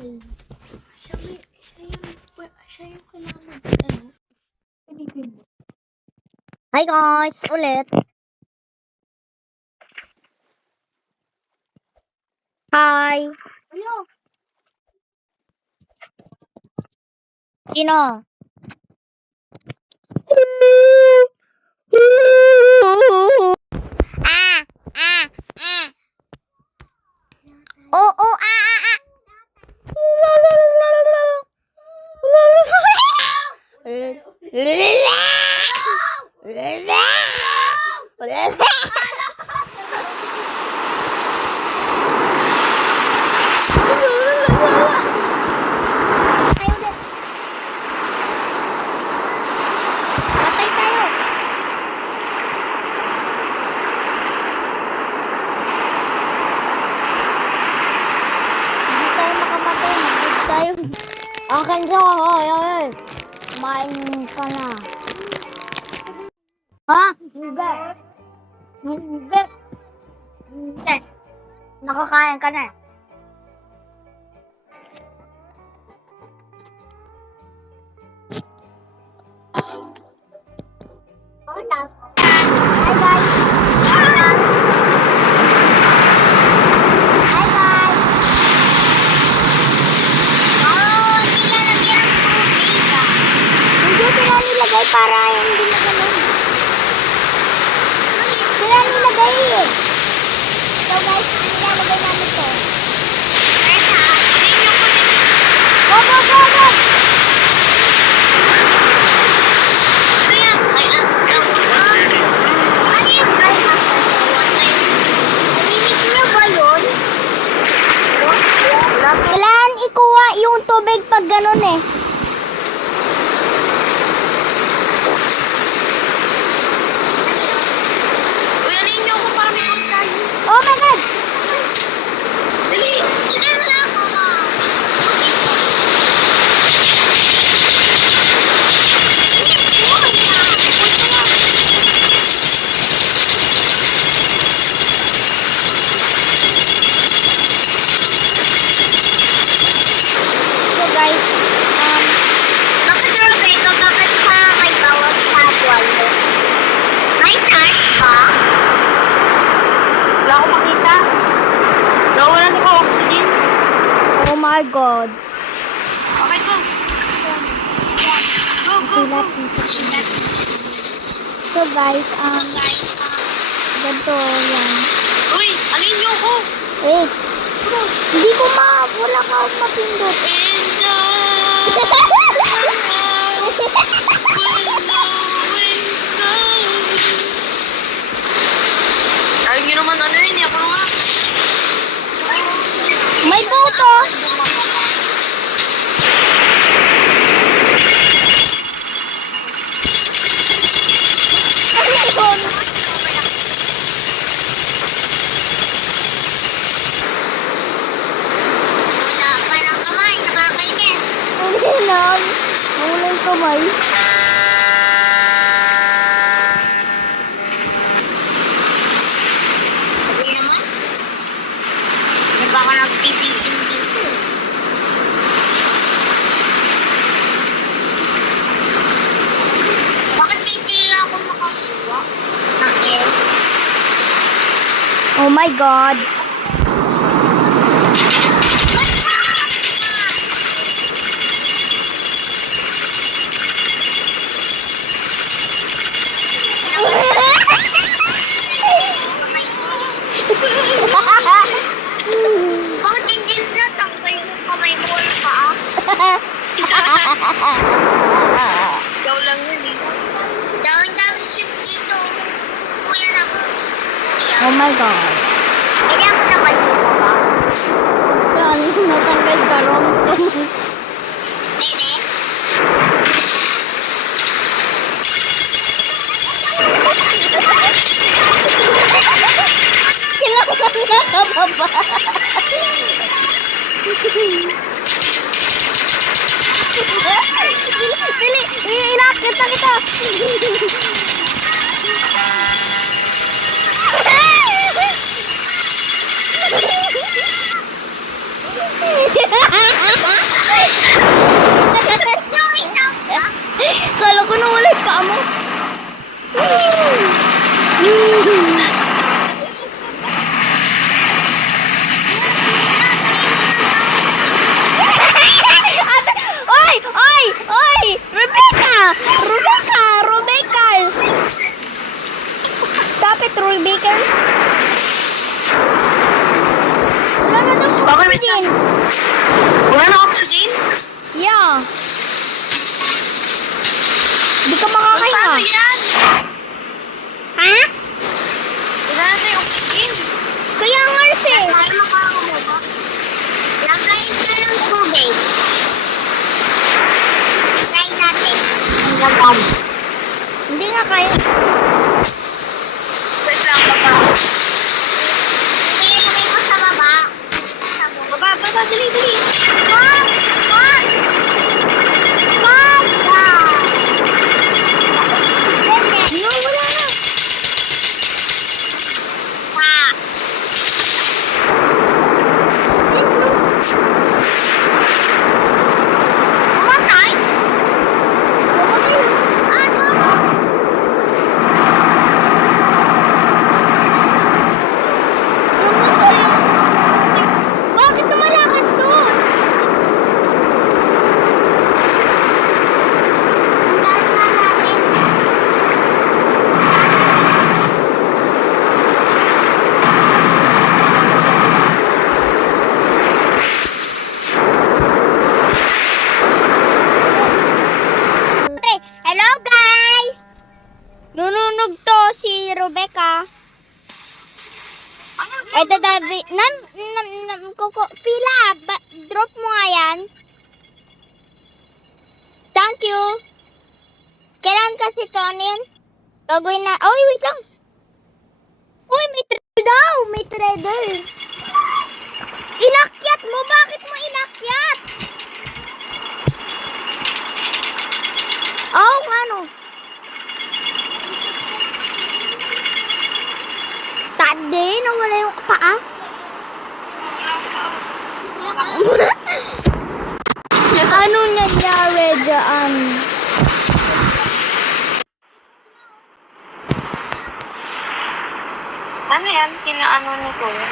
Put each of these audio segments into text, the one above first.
Siya yung kailangan Hi guys, ulit. Hi. Sino? Akan siya, hoy. Kumain ka na. Ha? Hindi. Nakakain ka na. Hola. Hi guys. Nilagay para hindi na ganun. Kaya nilagay eh. So guys, nilalagay namin ito. Go, go, go, go! Kailangan ikuha yung tubig pag ganun eh. Oh my God! So guys, bakit yung ito? Bakit ka may bawat kapwal mo? May start ba? Wala akong makita. Nawalan ako oxygen. Oh my God. Okay, go. Go. So guys, ganito yan. Uy, alin niyo ko? Wait. Hindi ko wala ka mapindot. Ayaw nyo naman ano yun, ako nga. May boto. Maulang kamay. Sabi naman, baka nagpipising dito. Bakit hindi ako makakuha? Bakit? Oh my God. Bakit hindi natanggal yung kamay mo or paa? Ikaw lang yun eh. Dami ship dito. Kuya naman. Oh my God. Kaya mo naman yung ba? Pagka natanggal ka, rom-tom. Nene? Kailangan nakababa. Dili, inakit na kita. Kala ko nawala ka mo. Oy! Oy! Oy! Rebecca! Rebecca! Rebecca's! Stop it, Rebecca's! Wala na daw oxygen. Wala na oxygen? Yeah. Di ka makakahinga. Paano yan? Ha? Wala na yung oxygen. Kaya nga eh. Paano makakamuha? Lagayin ka ng tubig. Try natin. Ang gagam. Hindi nga kaya. Wait lang, baba. Ilagay ko sa baba. Baba, baba, dali, dali. Mom! Mom! Mom! No, wala na. Pa. Mamatay? Ano? Namatay. Bakit tumalakad to? Tanda natin. Hello guys! Nununog to si Rebecca. Ano? Ito dabi. Pila, drop mo nga yan. Thank you. Kailan kasi to yun? Gagawin na. Oh, wait lang. Uy, may trader daw. May trader. Inakyat mo. Bakit mo inakyat? Oh, ano? Tade, nawala yung paa. Ano nangyari dyan? Ano yan? Kinaano ni Kuya?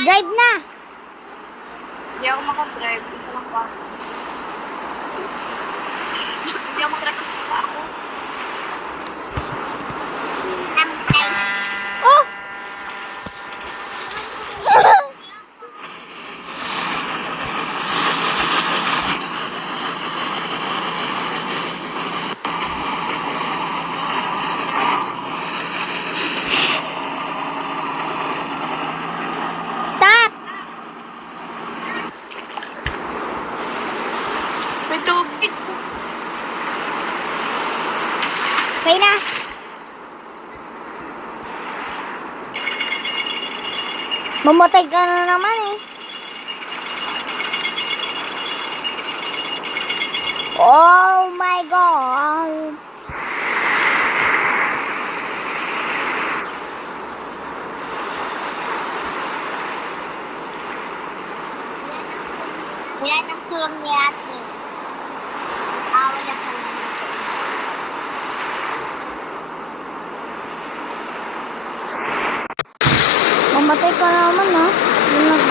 Drive na. Hindi ako makadrive. Isa lang pa. Hindi ako makadrive. Isa ako. Oh! Stop! May tubig. Okay na. Mamatay ka na naman eh. Oh my God. Yan ang tulong ni ate. Awa na sa Mamatay ka na naman ha. Yun lang.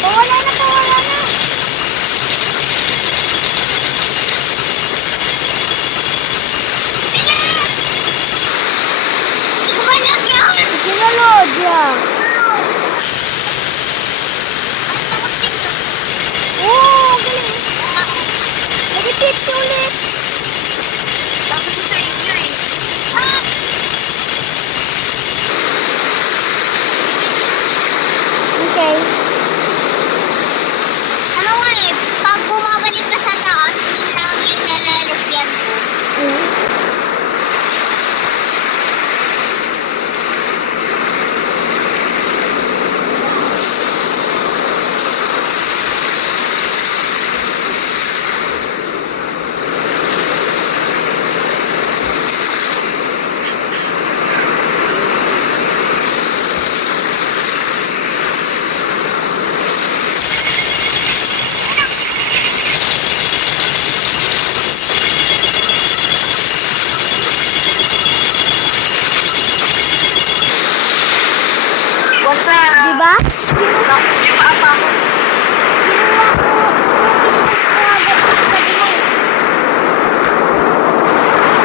Wala na po, wala na. Sinalodya. Oh, galing. Nag-50 ulit. Sabi ko sa inyo eh. sa... Diba? Yung apa ko. Ginawa ko. So, pinipit ko agad sa Dimay.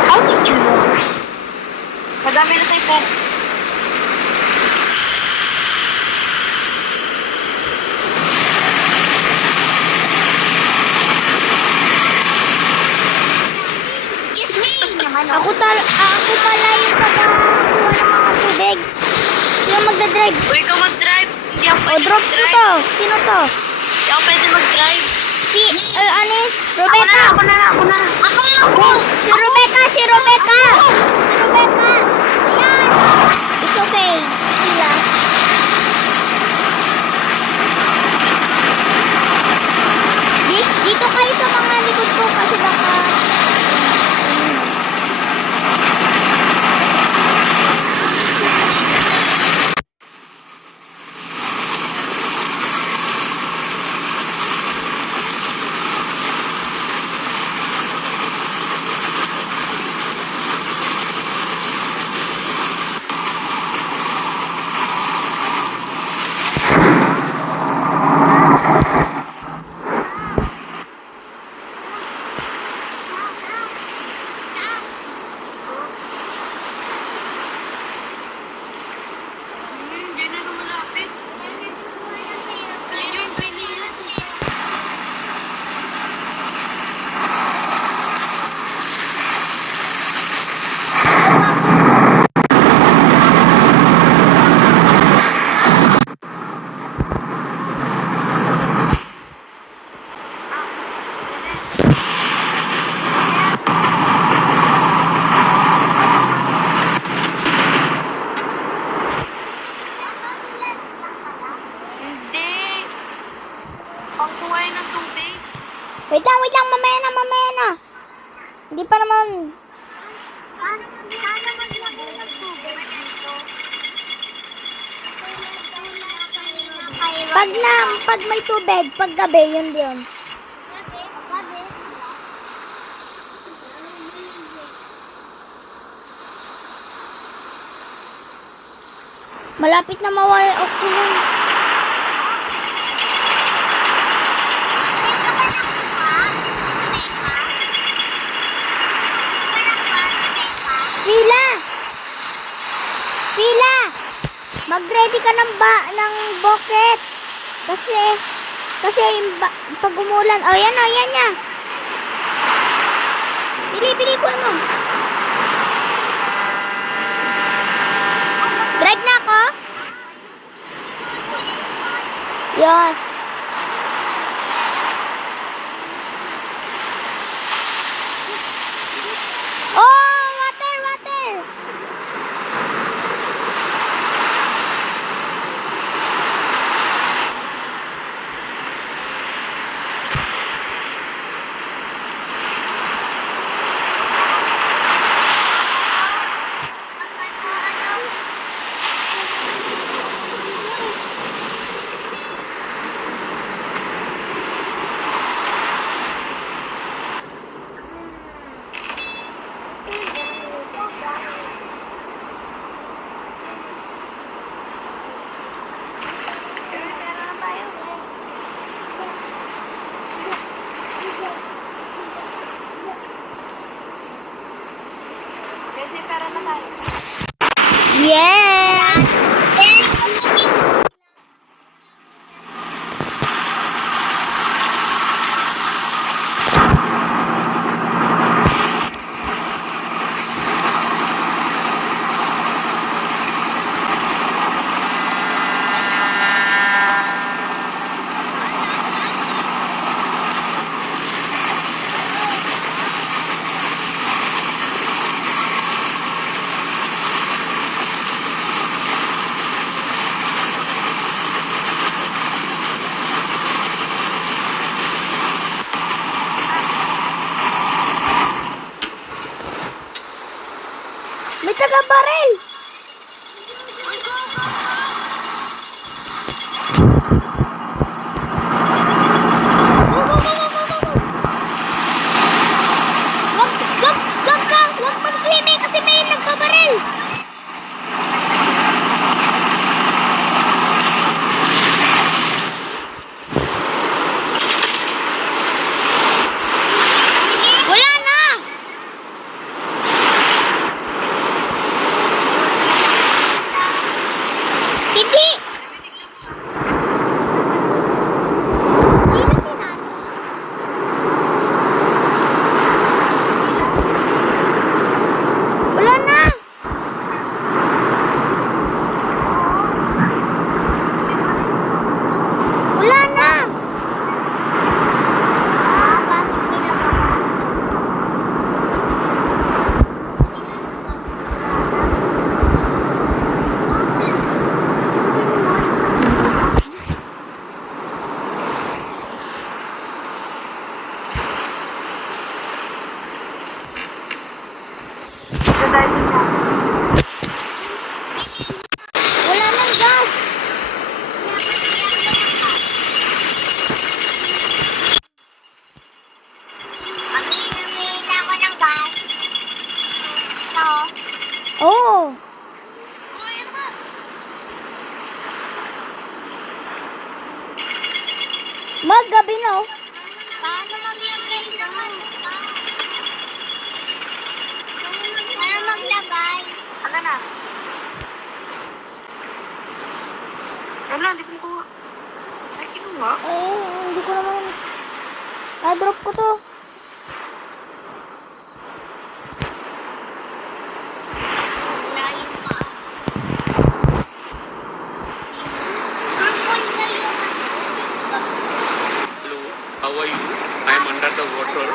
How did you know? Madami na tayo po. Excuse me naman. Ako pala yung pagkakuha ng mga tubig. Sino magdadrive? Uy, ikaw mag-drive. Hindi ako O, pwede drop ko mag-drive. to. Sino to? Hindi ako pwede mag-drive. Si, ano yun? Rebecca. Ako na. Ako lang po. Si Rebecca. Si Rebecca. Ayan. It's okay. Sila. Dito kayo sa mga likod ko kasi baka... Hindi na lumalapit. Ayun, kanina. Hindi. Pangkuhay ng tubig. Wait lang. Mamaya na. Hindi pa naman. Pag may tubig, pag gabi, yun. Malapit na mawala yung oxygen. Pila! Mag-ready ka ng bucket. Kasi pag umulan, yan niya. Bili ko mo. Drive na ako? Yes. Oh, water. Hindi! Sino si Nani? Wala na! Wala na! Bakit nila ba? Wala nang gas! Pamili ako ng gas. Ito. Oo. Maggabi no? Paano maglagay naman? Paano maglagay? Aga na. Wala, hindi ko makuha. Ay, kinuha. Hindi ko naman. Na-drop ko to. Layo pa. Hello, how are you? I am under the water.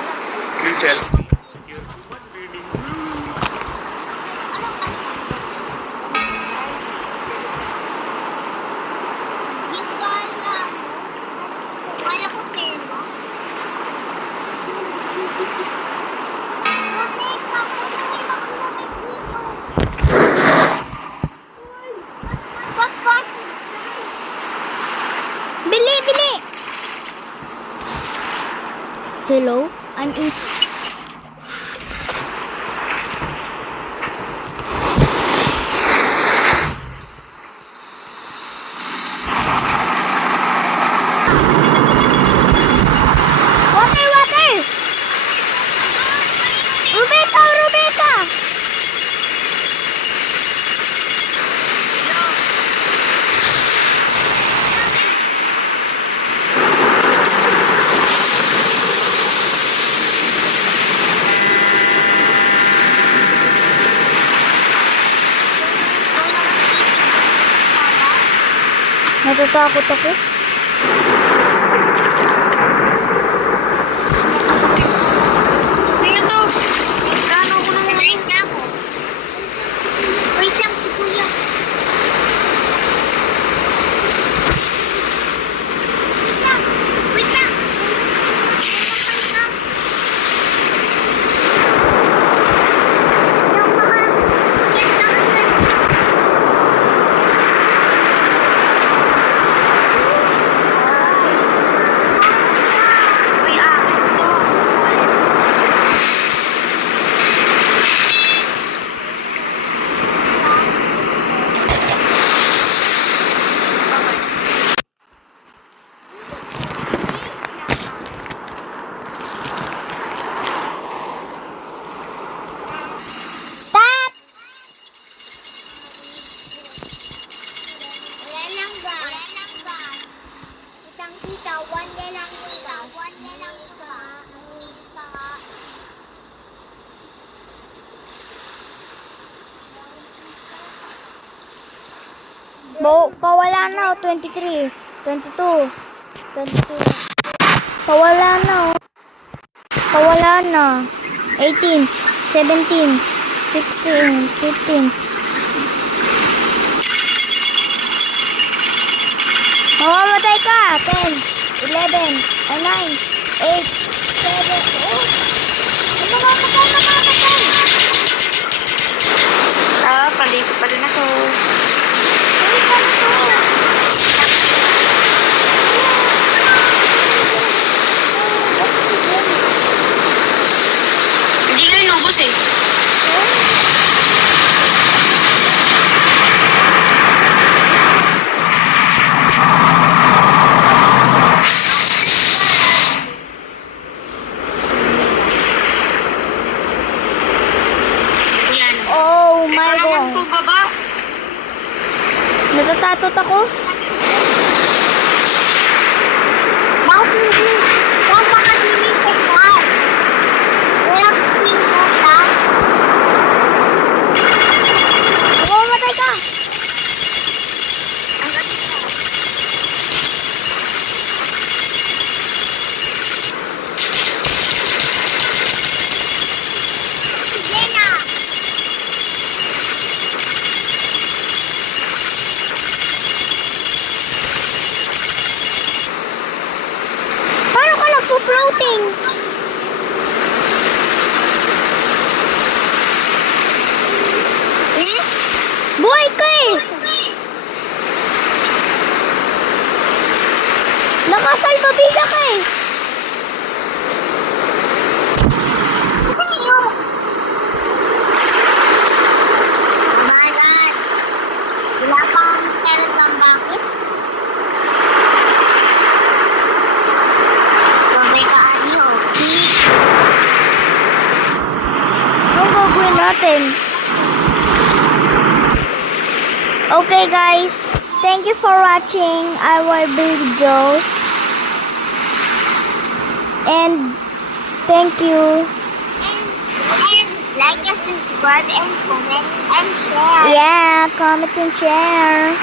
Please help me. Here, too much bleeding. Hindi ko alam. Kaya ko pera. Bakit? Ako na may makulay dito. Bakit? Bili, bili! Hello? I'm in... Water, water! Rubeta, Rubeta! Ikaw naman titig. Mama? Natatakot ako. Tingnan to. Kano ko naman. Nanayin na ako. Wait lang si Kuya. Wait lang. Uy, akin to. Stop! Wala lang gas. Wala lang gas. Kitang-kita, one day lang yung gas. One day lang yung gas. Kita. Pawala na, 23, 22, 22. Pawala na, pawala na. 18, 17, 16, 15. Mamamatay ka. 10, 11, 9, 8, 7. Oh! Mamamatay, mamamatay. Paliko pa rin ako. Ay, paano to? Hindi ka inubos eh. Oh my Kailangan ko God. baba. Natatatot ako. Bakit hindi? Bakit makadilitin ka? Walang pinuta. Mamamatay ka. Sige na. Paano ka nagpo-floating? Hmm? Buhay ka eh. Nakasalbabida ka eh. Sa'yo. Oh my God. Wala pang meron kang bakit? Babay ka, Adio. Sweet. Anong gagawin natin? Okay guys, thank you for watching our video. And thank you. And like and subscribe and comment and share. Yeah, comment and share.